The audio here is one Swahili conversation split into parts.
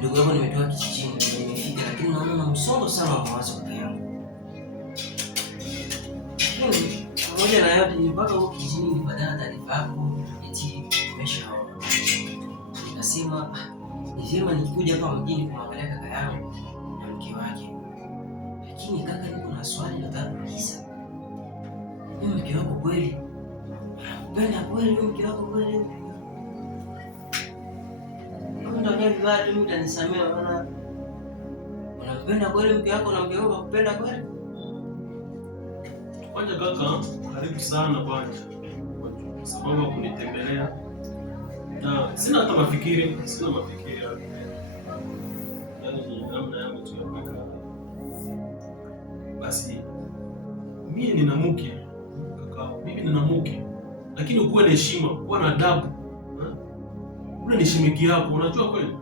ndugu yako nimetoka kijijini nimefika, lakini naona na msongo sana wa mawazo kwa yangu. Pamoja na yote nilipaka huko kijijini nilipata taarifa yako eti umeshaoa. Nikasema ni vyema nikikuja hapa mjini kumwangalia kaka yangu na mke wake. Lakini kaka, niko na swali nataka kuuliza. Wewe mke wako kweli? Unapenda kweli mke wako kweli? Kama ndio vibaya tu mtanisamea, maana unampenda kweli mke wako na mke wako wakupenda kweli? Kwanza kaka, karibu sana kwanza. Kwa sababu ya kunitembelea. Na sina hata mafikiri, yaani namna yangu tu ya kuweka. Basi mimi nina mke kaka, mimi nina mke. Lakini ukuwe na heshima, kuwa na adabu. Ule ni shimiki yako, unajua kweli?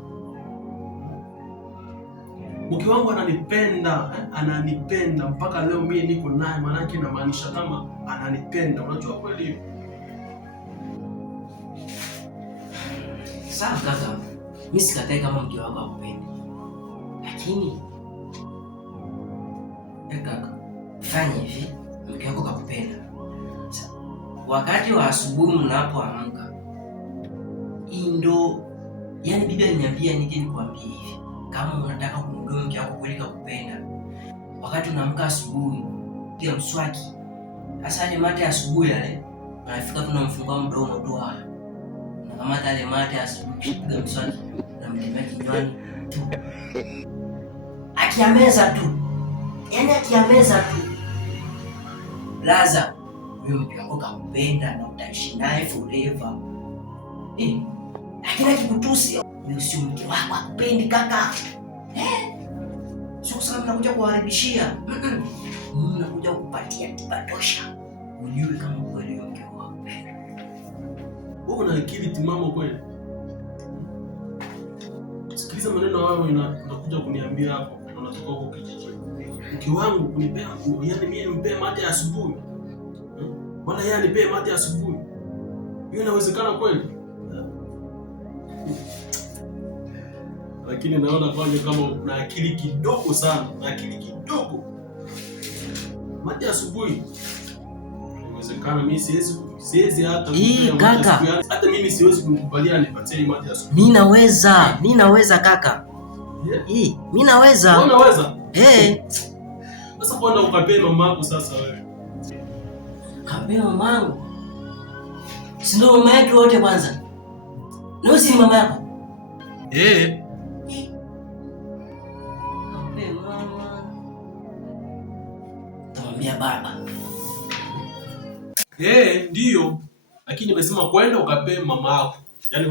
Mke wangu ananipenda mpaka leo mimi niko naye, maana yake inamaanisha kama ananipenda. Unajua kweli hiyo? Sawa kaka, mimi sikatai kama mke wako akupenda. Lakini kaka, fanya hivi, mke wako kakupenda. Wakati wa asubuhi mnapoamka, ndo yani bibi aliniambia nije nikwambie hivi, kama unataka kumdome mke wako kweli kakupenda, wakati unaamka asubuhi pia mswaki. Sasa ile mate ya asubuhi yale, unafika tunamfungua mdomo doa. Unakamata ile mate ya asubuhi, piga mswaki na mtemea kinywani tu. Akiameza tu. Yaani akiameza tu. Laza, wewe mke wako kakupenda na utaishi naye forever. Lakini akikutusi, wewe sio mke wako akupendi kaka. Sio sababu nakuja kuharibishia. Nakuja kupatia tiba tosha. Ujue kama kweli mke wako akupenda. Wewe una akili timamu kweli? Sikiliza maneno hayo unakuja kuniambia hapo, unatoka huko kijiji. Mke wangu kunipea, yaani mimi nimpe mate ya asubuhi. Wala yeye anipee mate ya asubuhi. Hiyo inawezekana kweli? Lakini naona kwanza kama una akili kidogo sana, Mate ya asubuhi. Inawezekana mimi siwezi hata kaka. Hata mimi siwezi kumkubalia nipatie mate ya asubuhi. Mimi naweza kaka. Mimi naweza. Wewe unaweza? Sasa kwenda ukapee mamako sasa wewe. Kapea mamangu. Si ndio mama yetu wote kwanza? Wewe si mama yako? Kapea mama. Tamwambia baba. Ndio. Lakini nimesema kwenda ukapee mama yako. Yaani